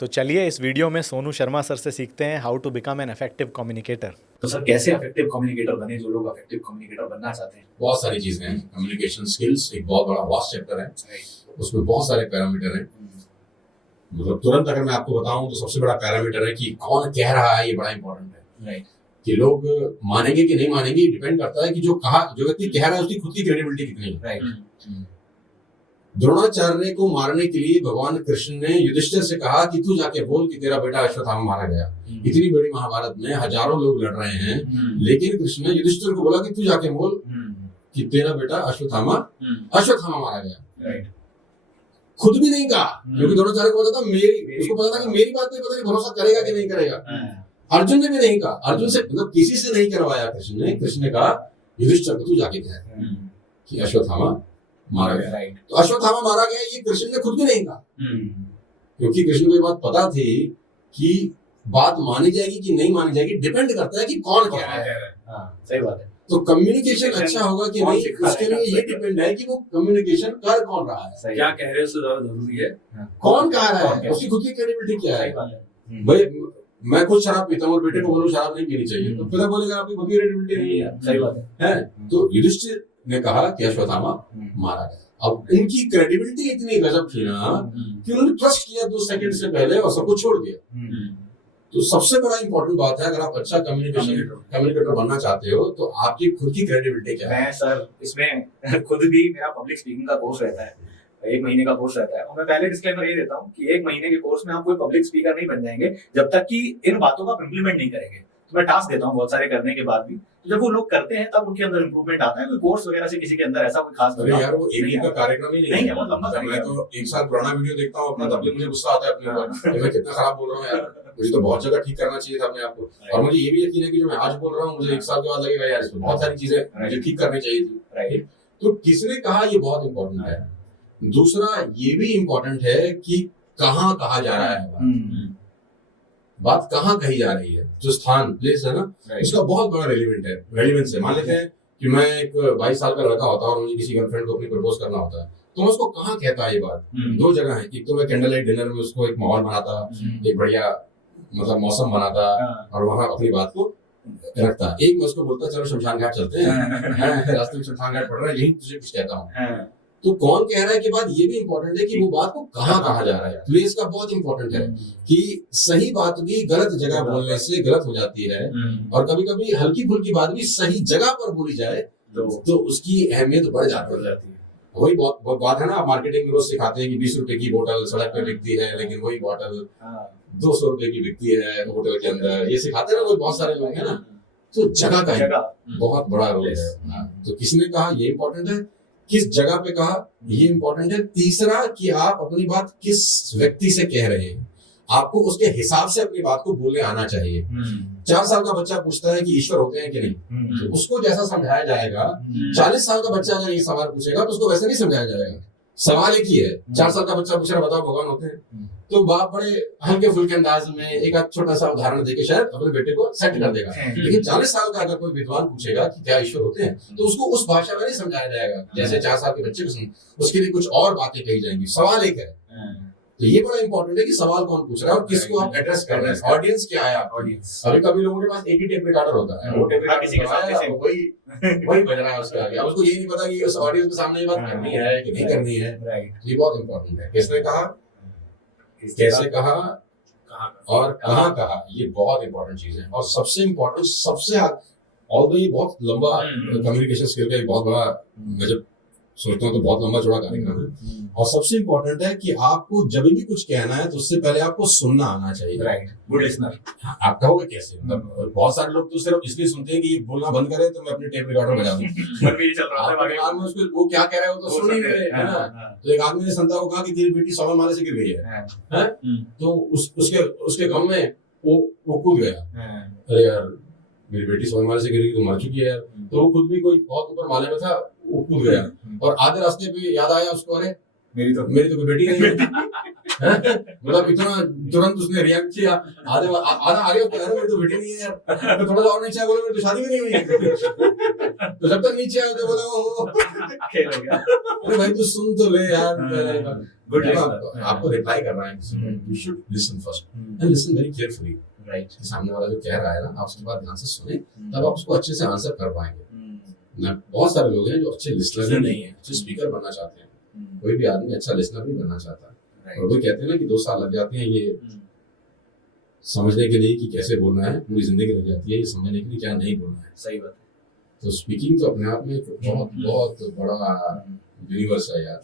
तो चलिए इस वीडियो में सोनू शर्मा सर से सीखते हैं how to become an effective communicator. तो सर कैसे इफेक्टिव कम्युनिकेटर बने जो लोग इफेक्टिव कम्युनिकेटर बनना चाहते हैं? बहुत सारी चीजें हैं। कम्युनिकेशन स्किल्स एक बहुत बड़ा वास्ट चैप्टर है, उसमें बहुत सारे पैरामीटर हैं। मतलब तुरंत अगर मैं आपको बताऊं तो सबसे बड़ा पैरामीटर है कि कौन कह रहा है, ये बड़ा इंपॉर्टेंट है। राइट। कि लोग मानेंगे कि नहीं मानेंगे डिपेंड करता है कि जो व्यक्ति कह रहा है उसकी खुद की क्रेडिबिलिटी कितनी है। राइट। द्रोणाचार्य को मारने के लिए भगवान कृष्ण ने युधिष्ठिर से कहा कि तू जाके बोल कि तेरा बेटा अश्वत्थामा मारा गया। इतनी बड़ी महाभारत में हजारों लोग लड़ रहे हैं, लेकिन कृष्ण ने युधिष्ठिर को बोला कि तू जाके बोल कि तेरा बेटा अश्वत्थामा मारा गया। राइट। खुद भी नहीं कहा, क्योंकि द्रोणाचार्य को पता था उसको पता था कि मेरी बात पे पता नहीं भरोसा करेगा कि नहीं करेगा। अर्जुन ने भी नहीं कहा, अर्जुन से मतलब किसी से नहीं करवाया। कृष्ण ने कहा युधिष्ठिर को तू जाके कह कि अश्वत्थामा मारा गया। राइट। तो अश्वत्थामा मारा गया ये कृष्ण ने खुद भी नहीं कहा, क्योंकि कृष्ण को ये बात पता थी कि बात मानी जाएगी कि नहीं मानी जाएगी डिपेंड करता है कि कौन कह रहा है। सही बात है। तो कम्युनिकेशन अच्छा होगा कि नहीं उसके लिए ये डिपेंड है कि वो कम्युनिकेशन कर कौन रहा है, क्या कह रहे हो उससे ज्यादा जरूरी है कौन कह रहा है, उसकी खुद की क्रेडिबिलिटी क्या है। भाई मैं खुद शराब पीता हूँ और बेटे को बोलूं शराब नहीं पीनी चाहिए, तो पिता बोलेगा आपकी खुद की क्रेडिबिलिटी नहीं है। सही बात है। तो युधिष्ठिर ने कहा कि अश्वत्थामा मारा गया। अब उनकी क्रेडिबिलिटी इतनी गजब थी ना कि उन्होंने ट्रस्ट किया 2 सेकंड से पहले और सब कुछ छोड़ दिया। तो सबसे बड़ा इंपॉर्टेंट बात है, अगर आप अच्छा कम्युनिकेटर बनना चाहते हो तो आपकी खुद की क्रेडिबिलिटी क्या है। मैं सर इसमें खुद भी मेरा पब्लिक स्पीकिंग का कोर्स रहता है, 1 महीने का कोर्स रहता है, और मैं पहले डिस्क्लेमर ये देता हूँ कि 1 महीने के कोर्स में आप कोई पब्लिक स्पीकर नहीं बन जाएंगे जब तक कि इन बातों का इम्प्लीमेंट नहीं करेंगे। तो मैं टास्क देता हूँ बहुत सारे करने के बाद भी, तो जब वो लोग करते हैं तब उनके अंदर इंप्रूवमेंट आता है। कोई कोर्स वगैरह से किसी के अंदर ऐसा कोई खास अरे यार वो एक दिन का कार्यक्रम ही नहीं है, बहुत लंबा मैं तो 1 साल पुराना वीडियो देखता हूँ अपना, तब भी मुझे गुस्सा आता है अपने ऊपर कि मैं कितना खराब बोल रहा हूँ यार, मुझे तो बहुत जगह ठीक करना चाहिए था अपने आप को। और मुझे ये भी यकीन है कि जो मैं आज बोल रहा हूँ मुझे 1 साल के बाद लगेगा यार इसमें बहुत सारी चीजें मुझे ठीक करनी चाहिए थी। राइट। तो किसने कहा ये बहुत इंपॉर्टेंट है। दूसरा ये भी इंपॉर्टेंट है कि कहाँ कहा जा रहा है, बात कहाँ कही जा रही है। जो स्थान प्लेस है ना उसका बहुत बड़ा रेलिवेंस है। मान लेते हैं कि मैं एक 22 साल का लड़का होता और मुझे किसी गर्लफ्रेंड को अपनी प्रपोज करना होता है, तो मैं उसको कहाँ कहता है ये बात। 2 जगह है, एक तो मैं कैंडल लाइट डिनर में उसको एक माहौल बनाता, एक बढ़िया मतलब मौसम बनाता और वहां अपनी बात को रखता। एक मैं उसको बोलता चलो शमशान घाट चलते हैं, रास्ते में शमशान घाट पड़ रहा है, यही तुझे कुछ कहता हूँ। तो कौन कह रहा है के बाद ये भी इंपॉर्टेंट है कि वो बात को कहाँ कहा जा रहा है। प्लेस का बहुत इंपॉर्टेंट है कि सही बात भी गलत जगह बोलने से गलत हो जाती है, और कभी कभी हल्की फुल्की बात भी सही जगह पर बोली जाए तो उसकी अहमियत बढ़ जाती है। वही बहुत बात है ना, मार्केटिंग में रोज सिखाते हैं कि 20 रुपए की बोतल सड़क पे बिकती है, लेकिन वही बोतल 200 रुपए की बिकती है होटल के अंदर। ये सिखाते हैं ना कोई बहुत सारे लोग है ना। तो जगह का बहुत बड़ा रोल है। तो किसने कहा ये इंपॉर्टेंट है, किस जगह पे कहा ये इंपॉर्टेंट है। तीसरा कि आप अपनी बात किस व्यक्ति से कह रहे हैं, आपको उसके हिसाब से अपनी बात को बोलने आना चाहिए। 4 साल का बच्चा पूछता है कि ईश्वर होते हैं कि नहीं, तो उसको जैसा समझाया जाएगा, 40 साल का बच्चा अगर ये सवाल पूछेगा तो उसको वैसे नहीं समझाया जाएगा। सवाल एक ही है, 4 साल का बच्चा पूछ रहा बताओ भगवान होते हैं, तो बाप बड़े हल्के फुल्के अंदाज में एक छोटा सा उदाहरण देके शायद अपने बेटे को सेट कर देगा। लेकिन 40 साल का अगर कोई विद्वान पूछेगा कि क्या ईश्वर होते हैं, तो उसको उस भाषा में नहीं समझाया जाएगा जैसे 4 साल के बच्चे को। उसके लिए कुछ और बातें कही जाएंगी। सवाल एक है, तो ये बड़ा इंपॉर्टेंट है कि सवाल कौन पूछ रहा है और किसको आप एड्रेस कर रहे हैं, ऑडियंस क्या है। ऑडियंस अभी कभी लोगों के पास एक ही टेप रिकॉर्डर होता है, वो टेप रिकॉर्डर वही बज रहा है उसके आगे। अब उसको ये नहीं पता कि उस ऑडियंस के सामने ये बात करनी है कि नहीं करनी है। ये बहुत इंपॉर्टेंट है, किसने कहा, कैसे कहा और कहाँ कहा, ये बहुत इंपॉर्टेंट चीज है। और सबसे इंपॉर्टेंट ऑल्दो ये बहुत लंबा कम्युनिकेशन स्किल का एक बहुत बड़ा मैं जब सोचता हूँ तो बहुत लंबा चौड़ा कार्यक्रम है। और सबसे इंपॉर्टेंट है कि आपको जब भी कुछ कहना है तो उससे पहले आपको सुनना आना चाहिए। Right, good listener. आप कहोगे कैसे, मतलब बहुत सारे लोग तो सिर्फ इसलिए सुनते हैं कि ये बोलना बंद करे तो मैं अपने टेप रिकॉर्डर बजा दूं। उसको वो क्या कह रहा है वो तो सुन ही रहे है ना। तो एक आदमी ने संता को कहा कि तेरी बेटी 100 माले से गिर गई है, तो उसके गम में वो कूद गया। अरे यार मेरी बेटी 100 माले से गिर गई तो मर चुकी है यार। तो वो खुद भी कोई बहुत ऊपर माले में था, वो कूद गया और आधे रास्ते पे याद आया उसको, अरे मेरी तो कोई बेटी नहीं है। मतलब इतना तुरंत उसने रिएक्ट किया, आधा आगे अरे मेरी तो बेटी नहीं है यार, तो थोड़ा सा और नीचे आया, बोला मेरी तो शादी भी नहीं हुई। तो जब तक नीचे आया तो बोला वो खेल हो गया। अरे भाई तू सुन तो ले यार, Good जब listener. आपको रिप्लाई कर रहा है किसी को, you should listen first and listen very carefully. Right. सामने वाला जो कह रहा है ना, आप उसके बाद ध्यान से सुने, तब आप उसको अच्छे से आंसर कर पाएंगे। ना बहुत सारे लोग हैं जो अच्छे लिसनर ही नहीं है, अच्छे स्पीकर बनना चाहते हैं। कोई भी आदमी अच्छा लिसनर नहीं बनना चाहता, और वो कहते हैं ना कि 2 साल लग जाते हैं ये समझने के लिए कि कैसे बोलना है, पूरी जिंदगी लग जाती है ये समझने के लिए क्या नहीं बोलना है। सही बात है। तो स्पीकिंग तो अपने आप में एक बहुत बहुत बड़ा यूनिवर्स है यार।